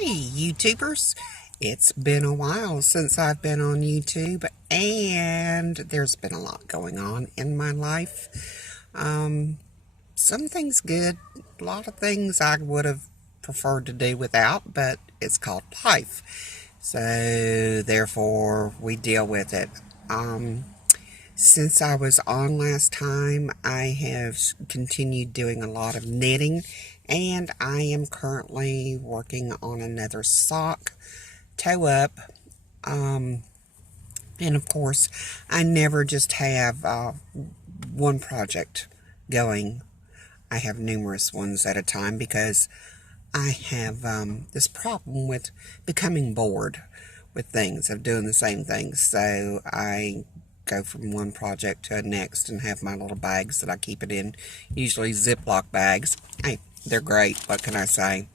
Hey, YouTubers. It's been a while since I've been on YouTube, and there's been a lot going on in my life. Some things good, a lot of things I would have preferred to do without, but it's called life. So, therefore, we deal with it. Um, since I was on last time, I have continued doing a lot of knitting, and I am currently working on another sock, toe up, um, and of course, I never just have one project going. I have numerous ones at a time because I have this problem with becoming bored with things, of doing the same things. So I go from one project to the next and have my little bags that I keep it in, usually Ziploc bags. Hey, they're great. What can I say?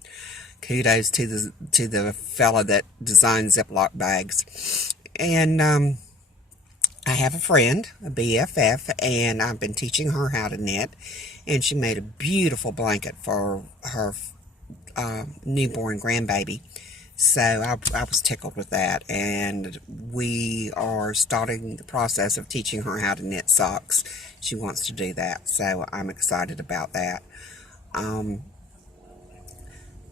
Kudos to the fella that designed Ziploc bags. And I have a friend, a BFF, and I've been teaching her how to knit. And she made a beautiful blanket for her newborn grandbaby. So I was tickled with that, and we are starting the process of teaching her how to knit socks. She wants to do that, so I'm excited about that. Um,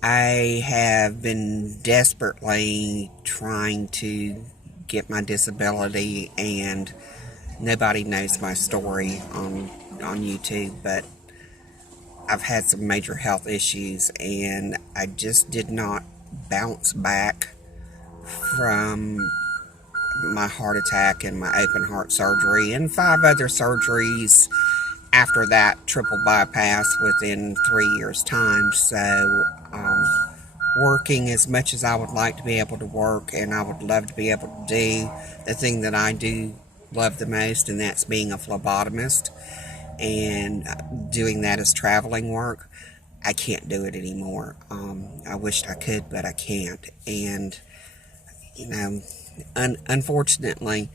I have been desperately trying to get my disability, and nobody knows my story on YouTube, but I've had some major health issues, and I just did not bounce back from my heart attack and my open heart surgery and 5 other surgeries after that triple bypass within 3 years' time. So, working as much as I would like to be able to work, and I would love to be able to do the thing that I do love the most, and that's being a phlebotomist and doing that as traveling work. I can't do it anymore. I wished I could, but I can't. And, you know, unfortunately,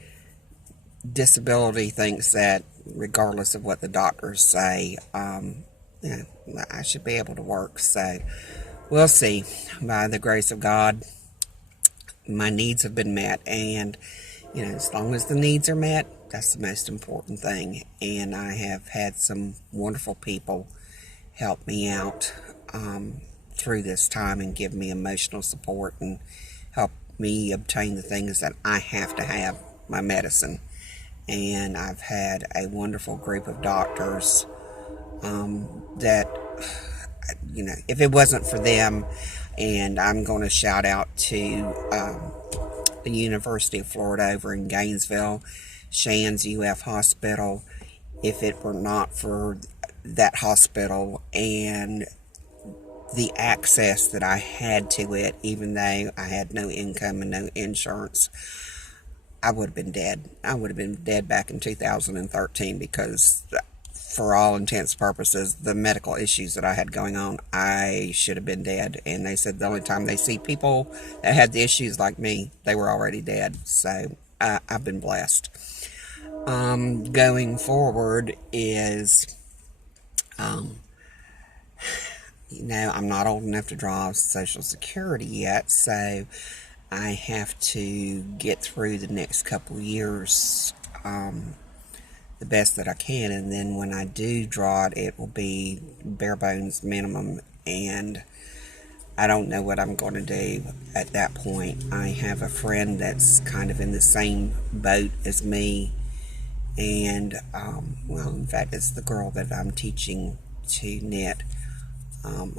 disability thinks that regardless of what the doctors say, yeah, I should be able to work. So we'll see. By the grace of God, my needs have been met, and as long as the needs are met, that's the most important thing. And I have had some wonderful people help me out through this time and give me emotional support and help me obtain the things that I have to have, my medicine. And I've had a wonderful group of doctors that, if it wasn't for them, and I'm going to shout out to the University of Florida over in Gainesville, Shands UF Hospital. If it were not for that hospital and the access that I had to it, even though I had no income and no insurance, I would have been dead. I would have been dead back in 2013 because, for all intents and purposes, the medical issues that I had going on, I should have been dead. And they said the only time they see people that had the issues like me, they were already dead. So I've been blessed. Going forward is, um, I'm not old enough to draw Social Security yet, so I have to get through the next couple years the best that I can, and then when I do draw it, it will be bare bones minimum, and I don't know what I'm going to do at that point. I have a friend that's kind of in the same boat as me, and well, in fact, it's the girl that I'm teaching to knit.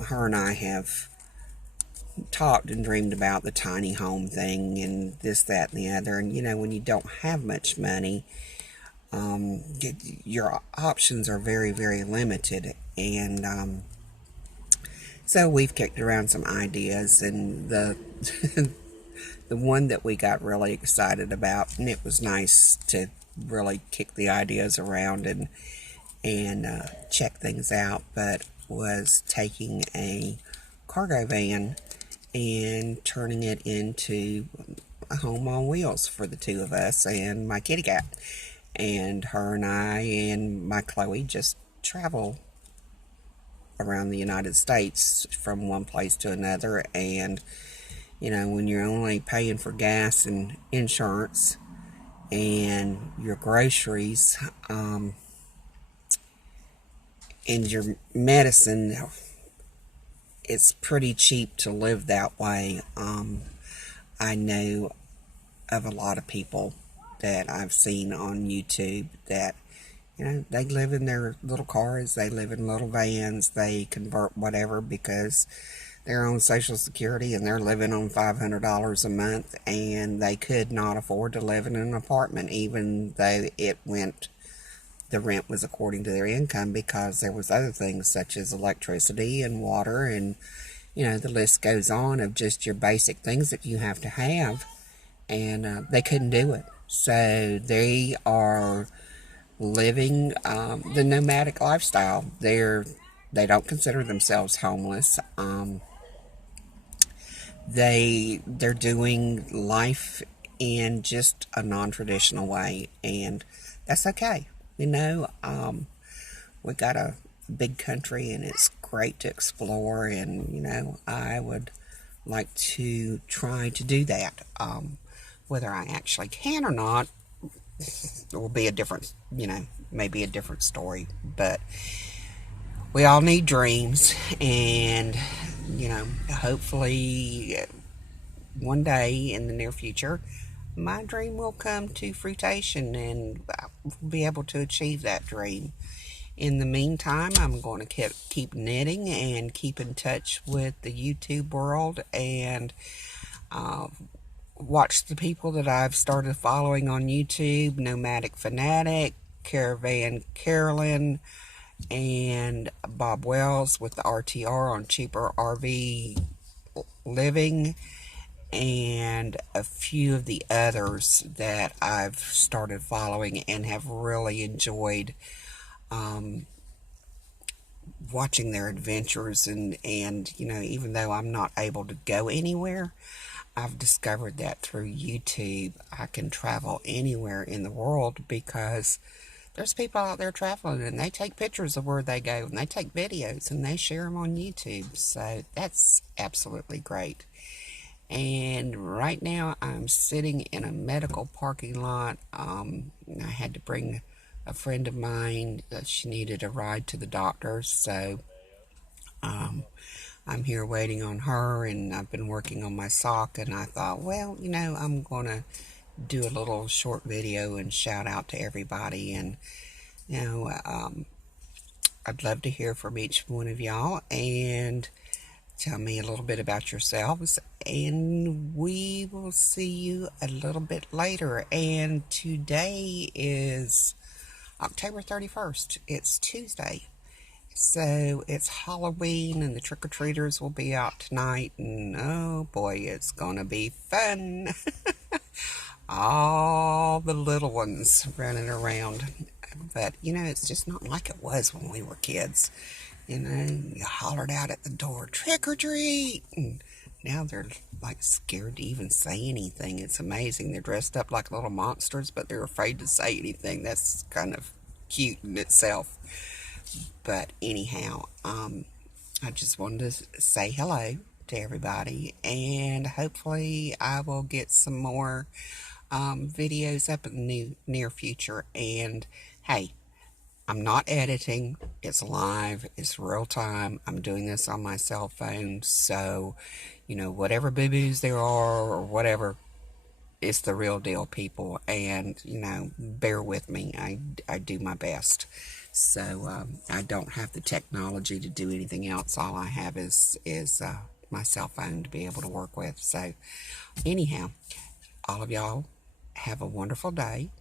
Her and I have talked and dreamed about the tiny home thing and this, that, and the other. And when you don't have much money, your options are very, very limited. And so we've kicked around some ideas, and the the one that we got really excited about, and it was nice to really kick the ideas around and check things out, but was taking a cargo van and turning it into a home on wheels for the two of us and my kitty cat. And her and I and my Chloe just travel around the United States from one place to another, and when you're only paying for gas and insurance and your groceries, and your medicine, it's pretty cheap to live that way. I know of a lot of people that I've seen on YouTube that, they live in their little cars, they live in little vans, they convert whatever because they're on Social Security and they're living on $500 a month, and they could not afford to live in an apartment even though the rent was according to their income, because there was other things such as electricity and water, and the list goes on of just your basic things that you have to have, and they couldn't do it. So they are living the nomadic lifestyle. They don't consider themselves homeless. They're doing life in just a non-traditional way, and that's okay. We got a big country, and it's great to explore, and I would like to try to do that. Whether I actually can or not will be a different, maybe a different story. But we all need dreams, and hopefully one day in the near future, my dream will come to fruition, and I'll be able to achieve that dream. In the meantime, I'm going to keep knitting and keep in touch with the YouTube world, and watch the people that I've started following on YouTube: Nomadic Fanatic, Caravan Carolyn, and Bob Wells with the RTR on Cheaper RV Living, and a few of the others that I've started following and have really enjoyed watching their adventures. And even though I'm not able to go anywhere, I've discovered that through YouTube I can travel anywhere in the world, because there's people out there traveling, and they take pictures of where they go, and they take videos, and they share them on YouTube. So that's absolutely great. And right now I'm sitting in a medical parking lot. I had to bring a friend of mine. She needed a ride to the doctor, so I'm here waiting on her, and I've been working on my sock, and I thought, well, I'm going to do a little short video and shout out to everybody. And I'd love to hear from each one of y'all, and tell me a little bit about yourselves, and we will see you a little bit later. And today is October 31st. It's Tuesday. So it's Halloween, and the trick-or-treaters will be out tonight, and oh boy, it's gonna be fun. All the little ones running around. But, it's just not like it was when we were kids. You hollered out at the door, trick or treat! And now they're like scared to even say anything. It's amazing. They're dressed up like little monsters, but they're afraid to say anything. That's kind of cute in itself. But anyhow, I just wanted to say hello to everybody, and hopefully I will get some more videos up in the near future. And hey, I'm not editing. It's live. It's real time. I'm doing this on my cell phone. So, whatever boo-boos there are or whatever, it's the real deal, people. And, bear with me. I do my best. So, I don't have the technology to do anything else. All I have is my cell phone to be able to work with. So, anyhow, all of y'all have a wonderful day.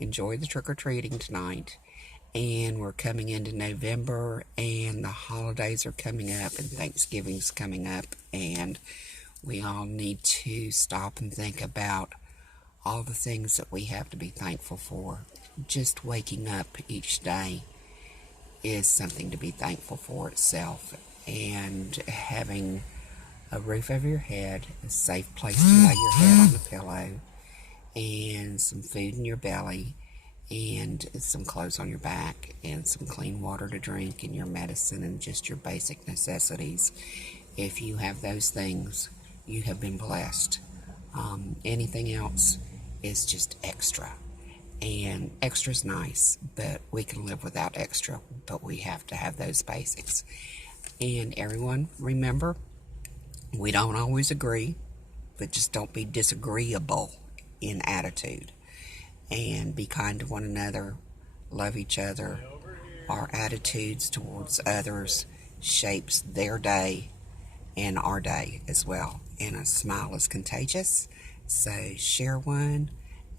Enjoy the trick-or-treating tonight. And we're coming into November, and the holidays are coming up, and Thanksgiving's coming up, and we all need to stop and think about all the things that we have to be thankful for. Just waking up each day is something to be thankful for itself, and having a roof over your head, a safe place to lay your head on the pillow, and some food in your belly, and some clothes on your back, and some clean water to drink, and your medicine, and just your basic necessities. If you have those things, you have been blessed. Anything else is just extra. And extra's nice, but we can live without extra, but we have to have those basics. And everyone, remember, we don't always agree, but just don't be disagreeable in attitude. And be kind to one another, love each other. Our attitudes towards others shapes their day and our day as well. And a smile is contagious, so share one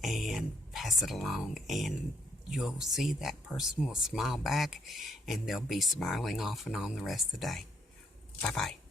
and pass it along, and you'll see that person will smile back, and they'll be smiling off and on the rest of the day. Bye bye.